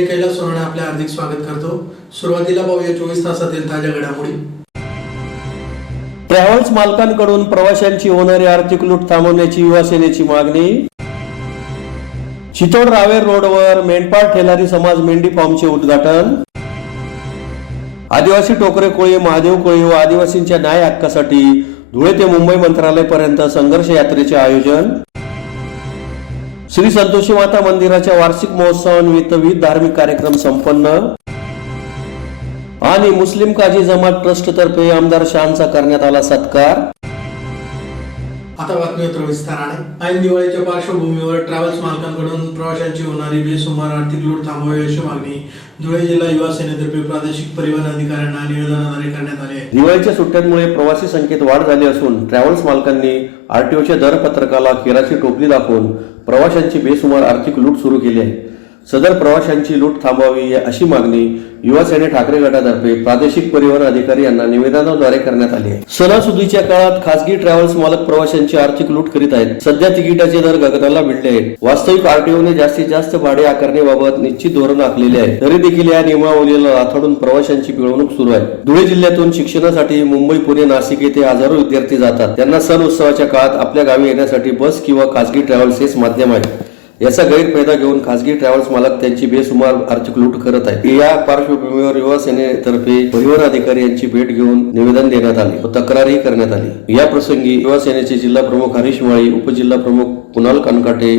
मी कैलास सोनाने आपले हार्दिक स्वागत करतो। सुरुवातीला पाहूया 24 तासातील ताज्या घडामोडी। ट्रॅव्हल्स मालकांकडून प्रवाशांची होणारी आर्थिक लूट थांबवण्याची युवा सेनेची मागणी। चितोड रावेर रोडवर मेंढपाळ ठेलारी समाज मेंढी फार्मचे उद्घाटन। आदिवासी टोकरे कोळी महादेव कोळी व आदिवासींच्या न्याय हक्कासाठी धुळे ते मुंबई मंत्रालयापर्यंत संघर्ष यात्रेचे आयोजन। श्री संतोषी माता मंदिराच्या वार्षिक महोत्सवानिमित्त विविध धार्मिक कार्यक्रम संपन्न। आणि मुस्लिम काजी जमात ट्रस्ट तर्फे आमदार शाहचा करण्यात आला सत्कार। आता बातमी विस्ताराने। ऐन दिवाळीच्या पार्श्वभूमीवर ट्रॅव्हल्स मालकांकडून प्रवाशांची होणारी बेसुमार आर्थिक लूट थांबवावी अशी मागणी धुळे जिल्हा युवा सेनेतर्फे प्रादेशिक परिवहन अधिकाऱ्यांना निवेदनाद्वारे करण्यात आले आहे। दिवाळीच्या सुट्ट्यांमुळे प्रवासी संख्येत वाढ झाली असून ट्रॅव्हल्स मालकांनी आरटीओच्या दरपत्रकाला केराची टोपली दाखवून प्रवाशांची बेसुमार आर्थिक लूट सुरू केली आहे। सदर प्रवाशांची लूट थांबवावी अशी मागणी युवा सेने ठाकरे गटातर्फे प्रादेशिक परिवहन अधिकारी यांना निवेदनाद्वारे करण्यात आली आहे। सणासुदीच्या काळात खासगी ट्रॅव्हल्स मालक प्रवाशांची आर्थिक लूट करीत आहेत। सध्या तिकिटाचे दर गगनाला भिडले आहेत। वास्तविक आरटीओने जास्तीत जास्त भाडे आकारण्याबाबत निश्चित धोरण आखलेले आहे, तरी देखील या नियमावलीला लाथाडून प्रवाशांची पिळवणूक सुरू आहे। धुळे जिल्ह्यातून शिक्षणासाठी मुंबई, पुणे, नाशिक येथे हजारो विद्यार्थी जातात। त्यांना सण उत्सवाच्या काळात आपल्या गावी येण्यासाठी बस किंवा खासगी ट्रॅव्हल्स हेच माध्यम आहे। याचा गैरफायदा घेऊन खासगी ट्रॅव्हल्स मालक त्यांची बेसुमार आर्थिक लूट करत आहेत। या पार्श्वभूमीवर युवा सेनेतर्फे परिवहन अधिकारी यांची भेट घेऊन निवेदन देण्यात आले व तक्रारही करण्यात आली। या प्रसंगी युवा सेनेचे जिल्हा प्रमुख हरीश माळी, उपजिल्हा प्रमुख कुणाल कनकाटे,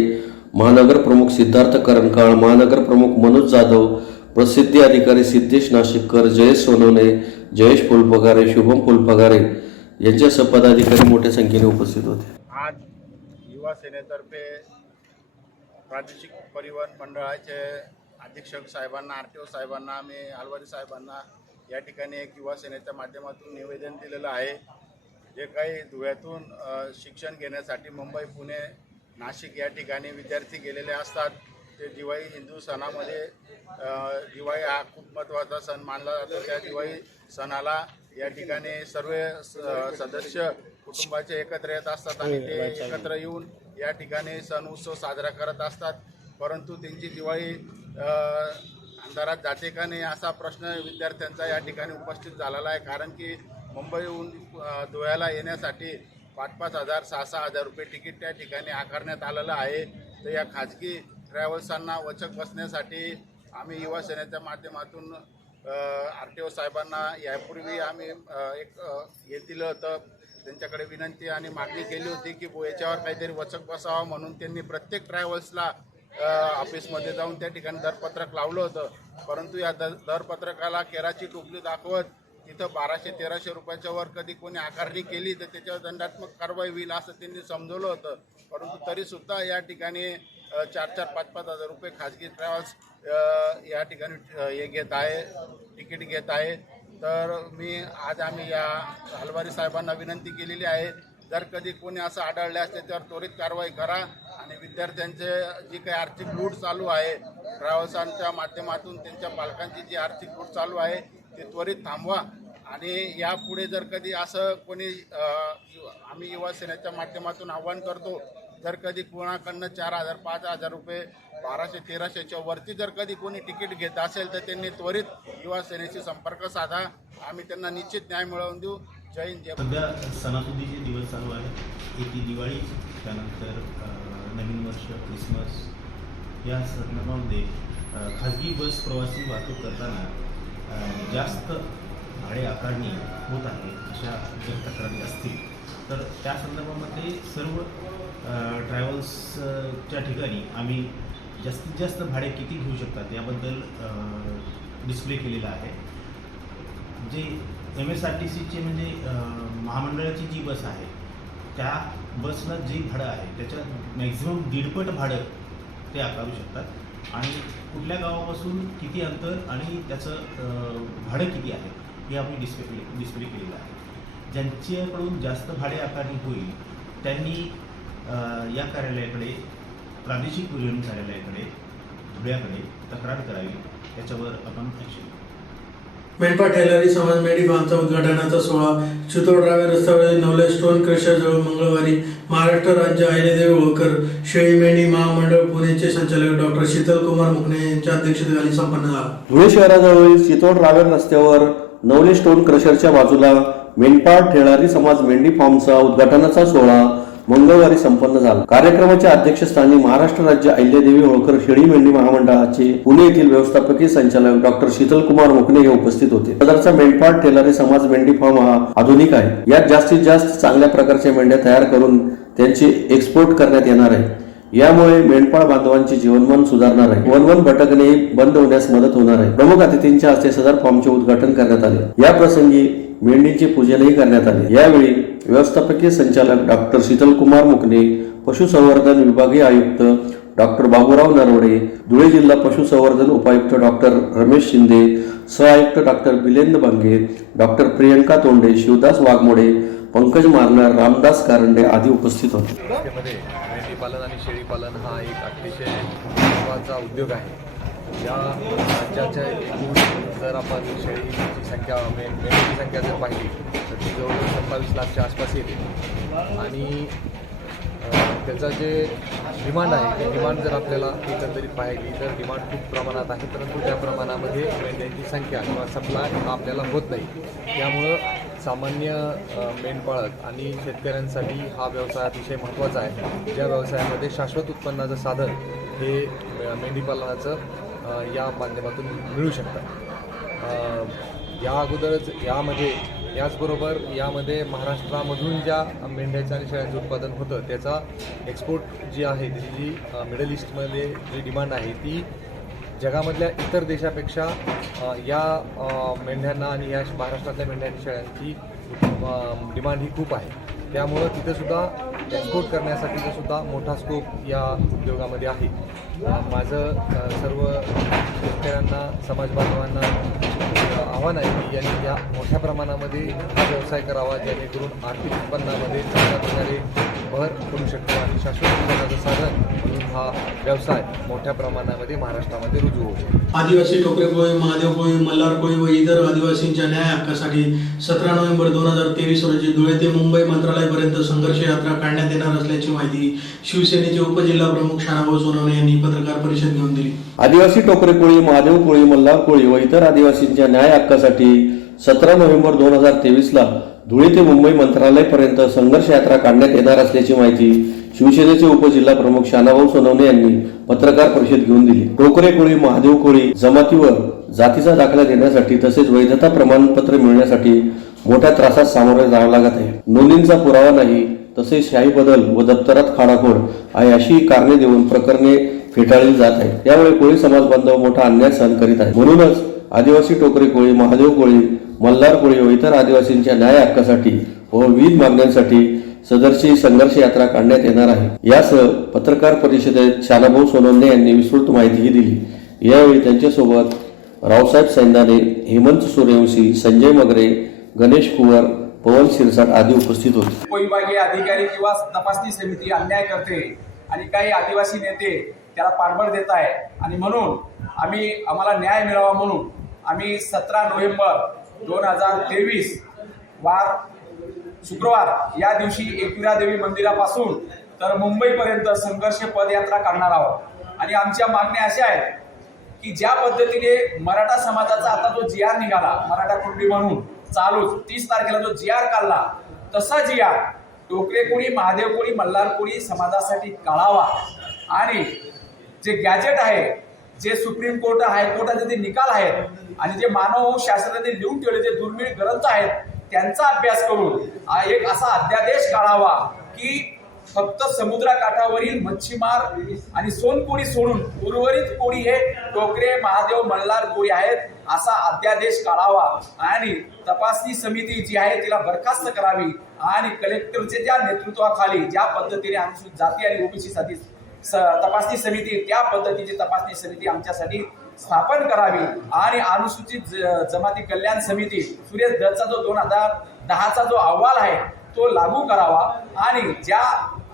महानगर प्रमुख सिद्धार्थ करंकाळ, महानगर प्रमुख मनोज जाधव, प्रसिद्धी अधिकारी सिद्धेश नाशिककर, जयेश सोनवणे, जयेश फुलपगारे, शुभम फुलपगारे यांच्यासह पदाधिकारी मोठ्या संख्येने उपस्थित होते। आज युवा सेनेतर्फे प्रादेशिक परिवहन मंडळाचे अधीक्षक साहेबांना, आरटीओ साहेबांना, आम्ही अलवारी साहेबांना या ठिकाणी एक युवा सेनेच्या माध्यमातून निवेदन दिलेलं आहे। जे काही धुळ्यातून शिक्षण घेण्यासाठी मुंबई, पुणे, नाशिक या ठिकाणी विद्यार्थी गेलेले असतात, ते दिवाळी हिंदू सणामध्ये दिवाळी हा खूप महत्त्वाचा सण मानला जातो। त्या दिवाळी सणाला या ठिकाणी सर्व सदस्य कुटुंबाचे एकत्र येत असतात आणि ते एकत्र येऊन या ठिकाणी सण उत्सव साजरा करत असतात। परंतु त्यांची दिवाळी अंधारात जाते का नाही असा प्रश्न विद्यार्थ्यांचा या ठिकाणी उपस्थित झालेला आहे। कारण की मुंबईहून धुळ्याला येण्यासाठी 5-5 हजार 6-6 हजार रुपये तिकीट त्या ठिकाणी आकारण्यात आलेलं आहे। तर या खाजगी ट्रॅव्हल्सांना वचक बसण्यासाठी आम्ही युवा सेनेच्या माध्यमातून आरटीओ साहेबांना यापूर्वी आम्ही एक हे दिलं होतं, त्यांच्याकडे विनंती आणि मागणी केली होती की याच्यावर काहीतरी वचक बसावा म्हणून। त्यांनी प्रत्येक ट्रॅव्हल्सला ऑफिसमध्ये जाऊन त्या ठिकाणी दरपत्रक लावलं होतं, परंतु या दरपत्रकाला केराची टोपली दाखवत तिथं 1200-1300 रुपयाच्या वर कधी कोणी आकारणी केली तर त्याच्यावर दंडात्मक कारवाई होईल असं त्यांनी समजवलं होतं। परंतु तरीसुद्धा या ठिकाणी 4-4, 5-5 हजार रुपये खाजगी ट्रॅव्हल्स या ठिकाणी हे घेत आहे, तिकीट घेत आहे। तर आम्ही या अलवारी साहेबांना विनंती केलेली आहे, जर कधी कोणी असं आढळल्यास त्याच्यावर त्वरित कारवाई करा आणि विद्यार्थ्यांचे जी काही आर्थिक लूट चालू आहे ट्रॅव्हल्सांच्या माध्यमातून त्यांच्या पालकांची जी आर्थिक लूट चालू आहे ती त्वरित थांबवा। आणि यापुढे जर कधी असं कोणी आम्ही युवा सेनेच्या माध्यमातून आवाहन करतो, जर कधी कोणाकडनं 4,000, 5,000 रुपये, 1200-1300च्या वरती जर कधी कोणी तिकीट घेत असेल तर त्यांनी त्वरित युवा सेनेशी संपर्क साधा, आम्ही त्यांना निश्चित न्याय मिळवून देऊ। जय हिंद, जय। सध्या सणासुदीचे दिवस चालू आहे, एकी दिवाळी, त्यानंतर नवीन वर्ष, क्रिसमस या संदर्भामध्ये खाजगी बस प्रवासी वाहतूक करताना जास्त भाडे आकारणी होत आहे अशा जर तक्रारी असतील तर त्या संदर्भामध्ये सर्व ट्रॅव्हल्सच्या ठिकाणी आम्ही जास्तीत जास्त भाडे किती घेऊ शकतात याबद्दल डिस्प्ले केलेला आहे। जे MSRTCचे म्हणजे महामंडळाची जी बस आहे त्या बसला जे भाडं आहे त्याच्या मॅक्झिमम 1.5 भाडं ते आकारू शकतात आणि कुठल्या गावापासून किती अंतर आणि त्याचं भाडं किती आहे हे आम्ही डिस्प्ले केलेलं आहे। ज्यांच्याकडून जास्त भाडे आकारणी होईल त्यांनी या कार्यालयाकडे, प्रादेशिक परिवहन कार्यालयाकडे, धुळ्याकडे तक्रार करावी, त्याच्यावर आपण ॲक्शन घेऊ। मेंढपाळ टेलरी समाज मेंढी फार्मचा उद्घाटनाचा सोहळा चितोड-रावेर रस्त्यावरील नवले स्टोन क्रशरजवळ मंगळवारी महाराष्ट्र राज्य अहिल्यादेवी होळकर शेळी मेंढी महामंडळ पुणेचे संचालक डॉक्टर शीतलकुमार मुकणे यांच्या अध्यक्षतेखाली संपन्न झाला. धुळे शहराजवळील चितोड-रावेर रस्त्यावर नवले स्टोन क्रशरच्या बाजूला मेंढपाळ टेलरी समाज मेंढी फार्मचा उद्घाटनाचा सोहळा मंगळवारी संपन्न झाला. कार्यक्रमाच्या अध्यक्षस्थानी महाराष्ट्र राज्य अहिल्यादेवी होळकर शेळी मेंढी महामंडळाचे पुणे येथील व्यवस्थापकीय संचालक डॉक्टर शीतलकुमार मुकणे हे उपस्थित होते. सदरचा मेंढपाळ टेलरी समाज मेंढी फार्म हा आधुनिक आहे. यात जास्तीत जास्त चांगल्या प्रकारच्या मेंढ्या तयार करून त्यांचे एक्सपोर्ट करण्यात येणार आहे. यामुळे मेंढपाळ बांधवांचे जीवनमान सुधारणार आहे. वनवन भटकणे बंद होण्यास मदत होणार आहे. प्रमुख अतिथींच्या हस्ते सदर फार्मचे उद्घाटन करण्यात आले. या प्रसंगी मेंढींचे पूजनही करण्यात आले. यावेळी व्यवस्थापकीय संचालक डॉक्टर शीतलकुमार मुकणे, पशुसंवर्धन विभागीय आयुक्त डॉक्टर बाबूराव नरवडे, धुळे जिल्हा पशुसंवर्धन उपायुक्त डॉक्टर रमेश शिंदे, सहआयुक्त डॉक्टर बिलेंद्र बंगे, डॉक्टर प्रियंका तोंडे, शिवदास वाघमोडे, पंकज मारणार, रामदास कारंडे आदी उपस्थित होते. मेंढीपालन आणि शेळीपालन हा एक अतिशय महत्त्वाचा उद्योग आहे. या राज्याच्या एकूण जर आपण शेळीची संख्या मेंढीची संख्या जर पाहिली तर ती जवळजवळ 27 लाखच्या आसपास येते आणि त्याचं जे डिमांड आहे ते डिमांड जर आपल्याला एकंदरीत पाहिली तर डिमांड खूप प्रमाणात आहे, परंतु त्या प्रमाणामध्ये मेंढ्यांची संख्या किंवा सप्लाय आपल्याला होत नाही. त्यामुळं सामान्य मेंढपाळक आणि शेतकऱ्यांसाठी हा व्यवसाय अतिशय महत्त्वाचा आहे. ज्या व्यवसायामध्ये शाश्वत उत्पन्नाचं साधन हे मेंढीपालनाचं या माध्यमातून मिळू शकतं. या अगोदरच याचबरोबर यामध्ये महाराष्ट्रामधून ज्या मेंढ्याचं आणि शेळ्यांचं उत्पादन होतं त्याचा एक्सपोर्ट जी आहे त्याची जी मिडल ईस्टमध्ये जी डिमांड आहे ती जगामधल्या इतर देशापेक्षा या मेंढ्यांना आणि या महाराष्ट्रातल्या मेंढ्या आणि शेळ्यांची डिमांड ही खूप आहे. त्यामुळं तिथंसुद्धा एक्सपोर्ट करण्यासाठीचा सुद्धा मोठा स्कोप या उद्योगामध्ये आहे. माझं सर्व शेतकऱ्यांना, समाज बांधवांना आव्हान आहे की यांनी या मोठ्या प्रमाणामध्ये हा व्यवसाय करावा जेणेकरून आर्थिक उत्पन्नामध्ये चांगल्या प्रकारे भर पडू शकतो आणि शाश्वत उत्पन्नाचं साधन म्हणून हा व्यवसाय मोठ्या प्रमाणामध्ये महाराष्ट्रामध्ये रुजू होतो. आदिवासी टोकरे कोळी, महादेव कोळी, मल्हार कोळी व इतर आदिवासींच्या न्याय हक्कासाठी 17 नोव्हेंबर 2023 रोजी धुळे ते मुंबई मंत्रालयापर्यंत संघर्ष यात्रा काढण्यात येणार असल्याची माहिती शिवसेनेचे उपजिल्हा प्रमुख शानाभाऊ सोनवणे यांनी पत्रकार परिषद घेऊन दिली. आदिवासी टोकरे कोळी, महादेव कोळी, मल्हार कोळी व इतर आदिवासींच्या न्याय हक्कासाठी 17 नोव्हेंबर 2023 धुळे ते मुंबई मंत्रालयापर्यंत संघर्ष यात्रा काढण्यात येणार असल्याची माहिती शिवसेनेचे उपजिल्हा प्रमुख शानाभाऊ सोनवणे यांनी पत्रकार परिषद घेऊन दिली. टोकरे कोळी, महादेव कोळी जमातीवर जातीचा दाखला देण्यासाठी तसेच वैधता प्रमाणपत्र मिळण्यासाठी मोठ्या त्रासात सामोरे जावं लागत आहे. नोंदींचा पुरावा नाही, तसेच शाही बदल व दप्तरात खाडाखोड आहे अशी कारणे देऊन प्रकरणे फेटाळली जात आहे. त्यामुळे कोळी समाज बांधव मोठा अन्याय सहन करीत आहे. म्हणूनच आदिवासी टोकरे कोळी, महादेव कोळी, मल्हार कोळी व इतर आदिवासींच्या न्याय हक्कासाठी व विविध मागण्यांसाठी सदरची संघर्ष यात्रा काढण्यात येणार आहे. यासह पत्रकार परिषदेत शानाभाऊ सोनवणे यांनी विस्तृत माहितीही दिली. यावेळी त्यांच्यासोबत रावसाहेब सैंदाने, हेमंत सूर्यवंशी, संजय मगरे, गणेश कुवर, पवन शिरसाट आदी उपस्थित होते. उपविभागीय अधिकारी किंवा तपासणी समिती अन्याय करते आणि काही आदिवासी नेते त्याला पाठबळ देत आहे आणि म्हणून आम्हाला न्याय मिळावा म्हणून आम्ही 17 नोव्हेंबर 2023 वार शुक्रवार या दिवशी एकविरा देवी मंदिरापासून तर मुंबईपर्यंत संघर्ष पदयात्रा करणार आहोत. आणि आमच्या मागण्या अशा आहेत की ज्या पद्धतीने मराठा समाजाचा आता जो जी आर निघाला, मराठा कुणबी म्हणून चालूच 30 तारखेला जो जी आर काढला, तसा जी आर टोकरे कोळी, महादेव कोळी, मल्हार कोळी समाजासाठी काढावा आणि जे गॅजेट आहे, जे सुप्रीम कोर्ट, हायकोर्टाचे जे निकाल आहेत आणि जे मानव शास्त्राने लिहून ठेवले जे दुर्मिळ ग्रंथ आहेत त्यांचा अभ्यास करून एक असा अध्यादेश काढावा की फक्त समुद्रकाठावरील मच्छीमार आणि सोनकोळी सोडून उर्वरित कोळी हे टोकरे, महादेव, मल्हार कोळी आहेत असा अध्यादेश काढावा आणि तपासणी समिती जी आहे तिला बरखास्त करावी आणि कलेक्टरच्या ज्या नेतृत्वाखाली ज्या पद्धतीने अनुसूचित जाती आणि ओबीसीसाठी तपासणी समिती, त्या पद्धतीची तपासणी समिती आमच्यासाठी स्थापन करावी आणि अनुसूचित जमाती कल्याण समिती सुरेश दत्तचा जो 2010चा जो अहवाल आहे तो लागू करावा आणि ज्या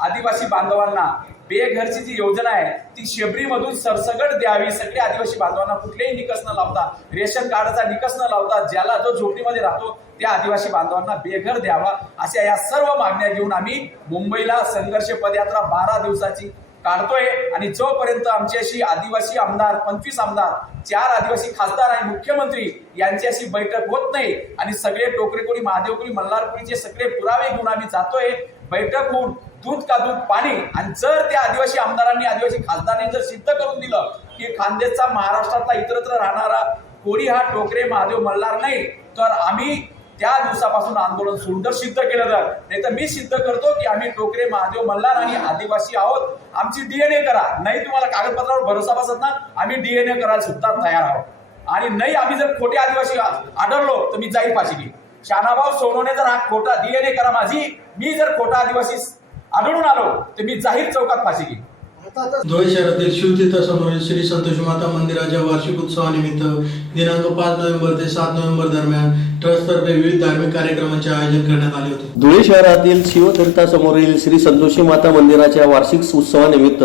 आदिवासी बांधवांना बेघरची जी योजना आहे ती शेबरीमधून सरसकट द्यावी. सगळ्या आदिवासी बांधवांना कुठलेही निकष न लावता, रेशन कार्डाचा निकष न लावता, ज्याला जो झोपडीमध्ये राहतो त्या आदिवासी बांधवांना बेघर द्यावा, अशा या सर्व मागण्या घेऊन आम्ही मुंबईला संघर्ष पदयात्रा 12 दिवसाची काढतोय. आणि जोपर्यंत आमच्याशी आदिवासी आमदार 25 आमदार, 4 आदिवासी खासदार आणि मुख्यमंत्री यांच्याशी बैठक होत नाही आणि सगळे टोकरेकोळी, महादेवकोळी, मल्हारकोळीचे सगळे पुरावे घेऊन आम्ही जातोय. बैठक होऊन दूध का दूध पाणी. आणि जर त्या आदिवासी आमदारांनी, आदिवासी खासदारांनी जर सिद्ध करून दिलं की खानदेशचा, महाराष्ट्रातला इतरत्र राहणारा कोळी हा टोकरे, महादेव, मल्हार नाही, तर आम्ही त्या दिवसापासून आंदोलन सुरू. जर सिद्ध केलं तर, नाही तर मी सिद्ध करतो की आम्ही टोकरे, महादेव, मल्हार आणि आदिवासी आहोत. आमची DNA करा. नाही तुम्हाला कागदपत्रावर भरोसा बसत ना, आम्ही DNA करायला सुद्धा तयार आहोत. आणि नाही आम्ही जर खोटे आदिवासी आढळलो तर मी जाईल फाशी घेईन. शानाभाऊ सोनवणे जर हा खोटा DNA करा माझी, मी जर खोटा आदिवासी आढळून आलो तर मी जाहीर चौकात फाशी घेईन. धुळे शहरातील शिवतीर्थासमोरील श्री संतोषी माता मंदिराच्या वार्षिक उत्सवानिमित्त दिनांक 5 नोव्हेंबर ते 7 नोव्हेंबर दरम्यान ट्रस्टतर्फे विविध धार्मिक कार्यक्रमांचे आयोजन करण्यात आले होते. धुळे शहरातील शिवतीर्थासमोरील श्री संतोषी माता मंदिराच्या वार्षिक उत्सवानिमित्त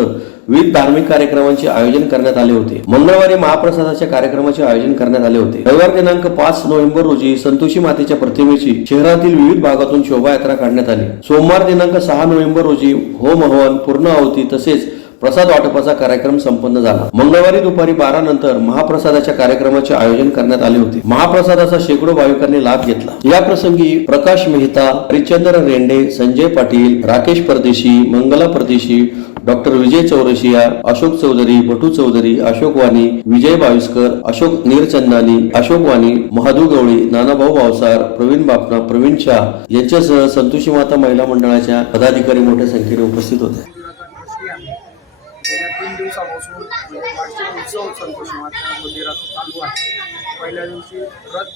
विविध धार्मिक कार्यक्रमांचे आयोजन करण्यात आले होते. मंगळवारी महाप्रसादाच्या कार्यक्रमाचे आयोजन करण्यात आले होते. रविवार दिनांक 5 नोव्हेंबर रोजी संतोषी मातेच्या प्रतिमेची शहरातील विविध भागातून शोभायात्रा काढण्यात आली. सोमवार दिनांक 6 नोव्हेंबर रोजी होम हवन, पूर्ण आहुती तसेच प्रसाद वाटपाचा कार्यक्रम संपन्न झाला. मंगळवारी दुपारी 12 नंतर महाप्रसादाच्या कार्यक्रमाचे आयोजन करण्यात आले होते. महाप्रसादाचा शेकडो भाविकांनी लाभ घेतला. या प्रसंगी प्रकाश मेहता, हरिश्चंद्र रेंडे, संजय पाटील, राकेश परदेशी, मंगला परदेशी, डॉक्टर विजय चौरसिया, अशोक चौधरी, बटू चौधरी, अशोक वाणी, विजय बाविस्कर, अशोक नीरचंदानी, अशोक वाणी, महादू गवळी, नानाभाऊ भावसार, प्रवीण बापना, प्रवीण शाह यांच्यासह संतोषी माता महिला मंडळाच्या पदाधिकारी मोठ्या संख्येने उपस्थित होते. गेल्या 3 दिवसापासून वार्षिक उत्सव संतोषी माता मंदिरात चालू आहे. पहिल्या दिवशी रथ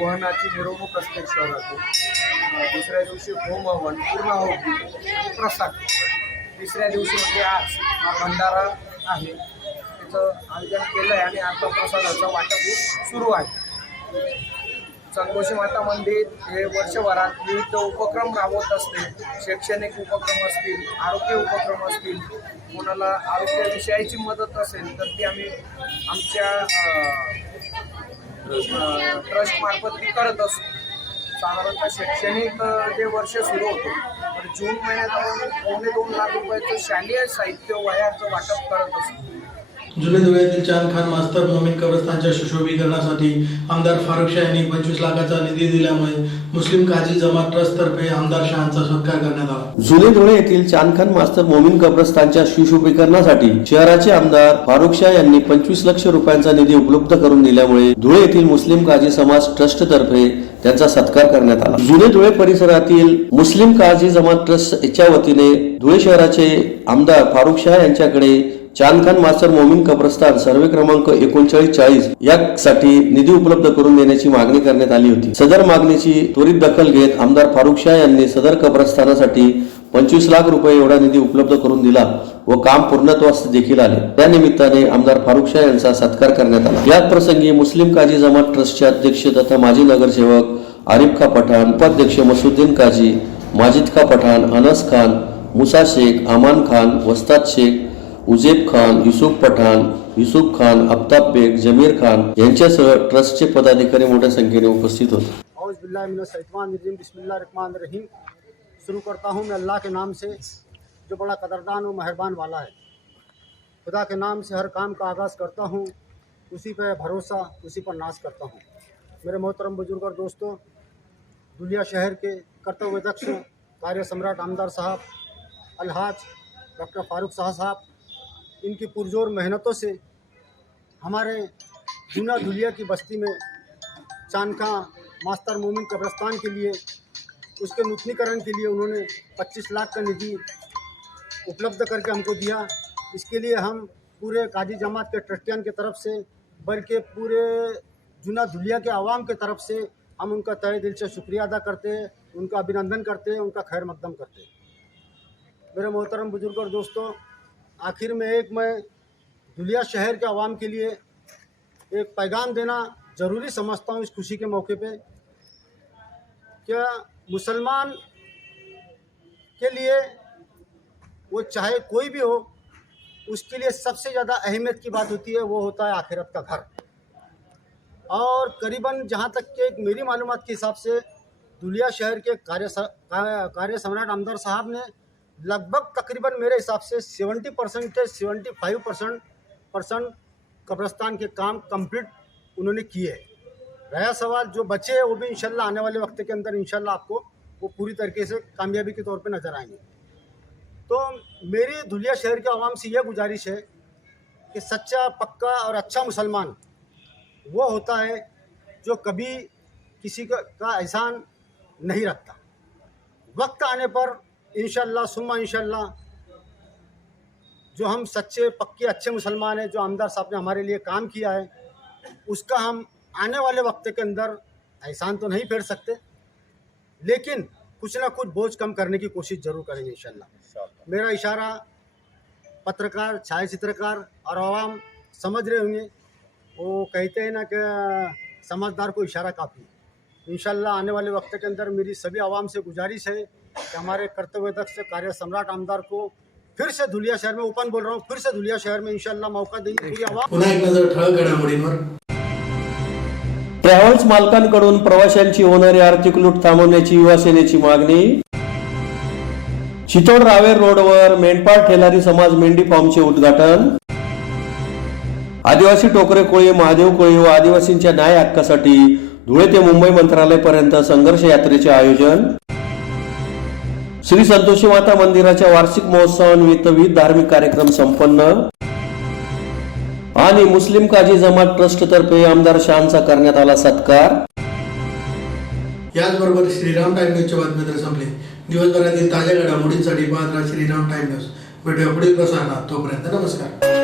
वाहनाची मिरवणूक असते शहरातून, दुसऱ्या दिवशी होम हवन, पूर्ण आहुती, प्रसाद, तिसऱ्या दिवशी म्हणजे आज हा भंडारा आहे, त्याचं आयोजन केलं आहे आणि आता प्रसादाचं वाटप सुरू आहे. संतोषी माता मंदिर हे वर्षभरात विविध उपक्रम राबवत असते. शैक्षणिक उपक्रम असतील, आरोग्य उपक्रम असतील, कोणाला आरोग्यविषयाची मदत असेल तर ती आम्ही आमच्या ट्रस्टमार्फत ती करत असतो. साधारणतः शैक्षणिक जे वर्ष सुरू होतं तर जून महिन्यात आपण 2.5 लाख रुपयाचं शालेय साहित्य वह्यांचं वाटप करत असतो. जुने धुळ्यातील चांद खान मास्तर मोमीन कब्रस्तानच्या सुशोभीकरणासाठी आमदार फारुख शाह यांनी 25 लाखाचा निधी दिल्यामुळे मुस्लिम काझी जमात ट्रस्ट तर्फे आमदार शहांचा सत्कार करण्यात आला. जुने धुळे येथील चांद खान मास्तर मोमीन कब्रस्तानच्या सुशोभीकरणासाठी शहराचे आमदार फारुख शाह यांनी 25 लाख रुपयांचा निधी उपलब्ध करून दिल्यामुळे धुळे येथील मुस्लिम काझी समाज ट्रस्ट तर्फे त्यांचा सत्कार करण्यात आला. जुने धुळे परिसरातील मुस्लिम काझी जमात ट्रस्ट च्या वतीने धुळे शहराचे आमदार फारुख शाह यांच्याकडे चांद खान मास्टर मोमीन कब्रस्तान सर्वे क्रमांक 3940 यासाठी निधी उपलब्ध करून देण्याची मागणी करण्यात आली होती. सदर मागणीची त्वरित दखल घेत आमदार फारुख शाह यांनी सदर कब्रस्तानासाठी 25 लाख रुपये एवढा निधी उपलब्ध करून दिला व काम पूर्णत्वास देखील आले. त्या निमित्ताने आमदार फारुख शाह यांचा सत्कार करण्यात आला. याच प्रसंगी मुस्लिम काझी जमात ट्रस्टचे अध्यक्ष तथा माजी नगरसेवक आरिफ खा पठाण, उपाध्यक्ष मसुद्दीन काझी, माजिद खा पठाण, अनस खान, मुसा शेख, अमान खान, वस्ताद शेख, उजेब खान, युसुफ पठाण, युसुफ खान, अफ्ताब बेग, जमीर खान यांच्यासह ट्रस्टचे पदाधिकारी मोठ्या संख्येने उपस्थित होते. औज़ बिल्लाहि मिनश शैतानिर रजीम, बिस्मिल्लाहिर्रहमानिर रहीम. शुरू करता हूँ मैं अल्लाह के नाम से जो बड़ा कदरदान और मेहरबान वाला है. खुदा के नाम से हर काम का आगाज़ करता हूँ, उसी पर भरोसा, उसी पर नाज करता हूँ. मेरे मोहतरम बुजुर्ग और दोस्तों, दुलिया शहर के कर्तव्य दक्ष कार्य सम्राट आमदार साहब अलहाज डॉक्टर फारुख शाह साहब, इनकी पुरजोर मेहनतों से हमारे जूना धुलिया की बस्ती में चांदखा मास्टर मोमिन कब्रस्तान के लिए, उसके नूतनीकरण के लिए उन्होंने 25 लाख का निधि उपलब्ध करके हमको दिया. इसके लिए हम पूरे काजी जमात के ट्रस्टियन की तरफ से, बल्कि पूरे जूना धुलिया के आवाम की तरफ से हम उनका तहे दिल से शुक्रिया अदा करते हैं, उनका अभिनंदन करते हैं, उनका खैर मकदम करते हैं. मेरे मोहतरम बुजुर्ग और दोस्तों, आखिर में मैं धुलिया शहर के आवाम के लिए एक पैगाम देना ज़रूरी समझता हूँ इस खुशी के मौके पे. क्या मुसलमान के लिए वो चाहे कोई भी हो, उसके लिए सबसे ज़्यादा अहमियत की बात होती है, वो होता है आखिरत का घर। और करीबन जहाँ तक कि मेरी मालूमात के हिसाब से धुलिया शहर के कार्य सम्राट आमदार साहब ने लगभग तकरीबन मेरे हिसाब से 70% से 75% कब्रिस्तान के काम कंप्लीट उन्होंने किए हैं। रहा सवाल जो बचे हैं, वो भी इंशाल्लाह आने वाले वक्त के अंदर इंशाल्लाह आपको वो पूरी तरीके से कामयाबी के तौर पे नज़र आएंगे। तो मेरी धुलिया शहर के आवाम से यह गुजारिश है कि सच्चा पक्का और अच्छा मुसलमान वो होता है जो कभी किसी का एहसान नहीं रखता। वक्त आने पर इंशाल्लाह सुम्मा इंशाल्लाह जो हम सच्चे पक्के अच्छे मुसलमान हैं, जो आमदार साहब ने हमारे लिए काम किया है, उसका हम आने वाले वक्त के अंदर एहसान तो नहीं फेर सकते, लेकिन कुछ ना कुछ बोझ कम करने की कोशिश ज़रूर करेंगे इंशाल्लाह। मेरा इशारा पत्रकार, छाया चित्रकार और आवाम समझ रहे होंगे। वो कहते हैं ना कि समझदार को इशारा काफ़ी है। इंशाल्लाह आने वाले वक्त के अंदर मेरी सभी आवाम से गुजारिश है कि हमारे कर्तव्यदक्ष कार्य सम्राट आमदार को फिर से धुलिया शहर में, ओपन बोल रहा हूँ, फिर से धुलिया शहर में इंशाल्लाह मौका देंगे पूरी आवाम। पुन्हा एक नजर ठळक घडामोडींवर। ट्रॅव्हल्स मालकांकडून प्रवाशांची होणारी आर्थिक लूट थांबवण्याची युवा सेनेची मागणी। चितोड रावेर रोडवर मेंढपाळ ठेलारी समाज मेंढी फार्मचे उद्घाटन। आदिवासी टोकरे कोळी, महादेव कोळी व आदिवासींच्या न्याय हक्कासाठी धुळे ते मुंबई मंत्रालयापर्यंत संघर्ष यात्रेचे आयोजन। श्री संतोषी माता मंदिराच्या वार्षिक महोत्सवानिमित्त विविध धार्मिक कार्यक्रम संपन्न। आणि मुस्लिम काजी जमात ट्रस्ट तर्फे आमदार शाहचा करण्यात आला सत्कार। याचबरोबर श्रीराम टाइम न्यूजच्या बातम्या तर संपले। दिवसभरातील ताज्या घडामोडींसाठी पाहत राहा श्रीराम टाइम न्यूज। भेटूया पुढील प्रसारणात, तोपर्यंत नमस्कार।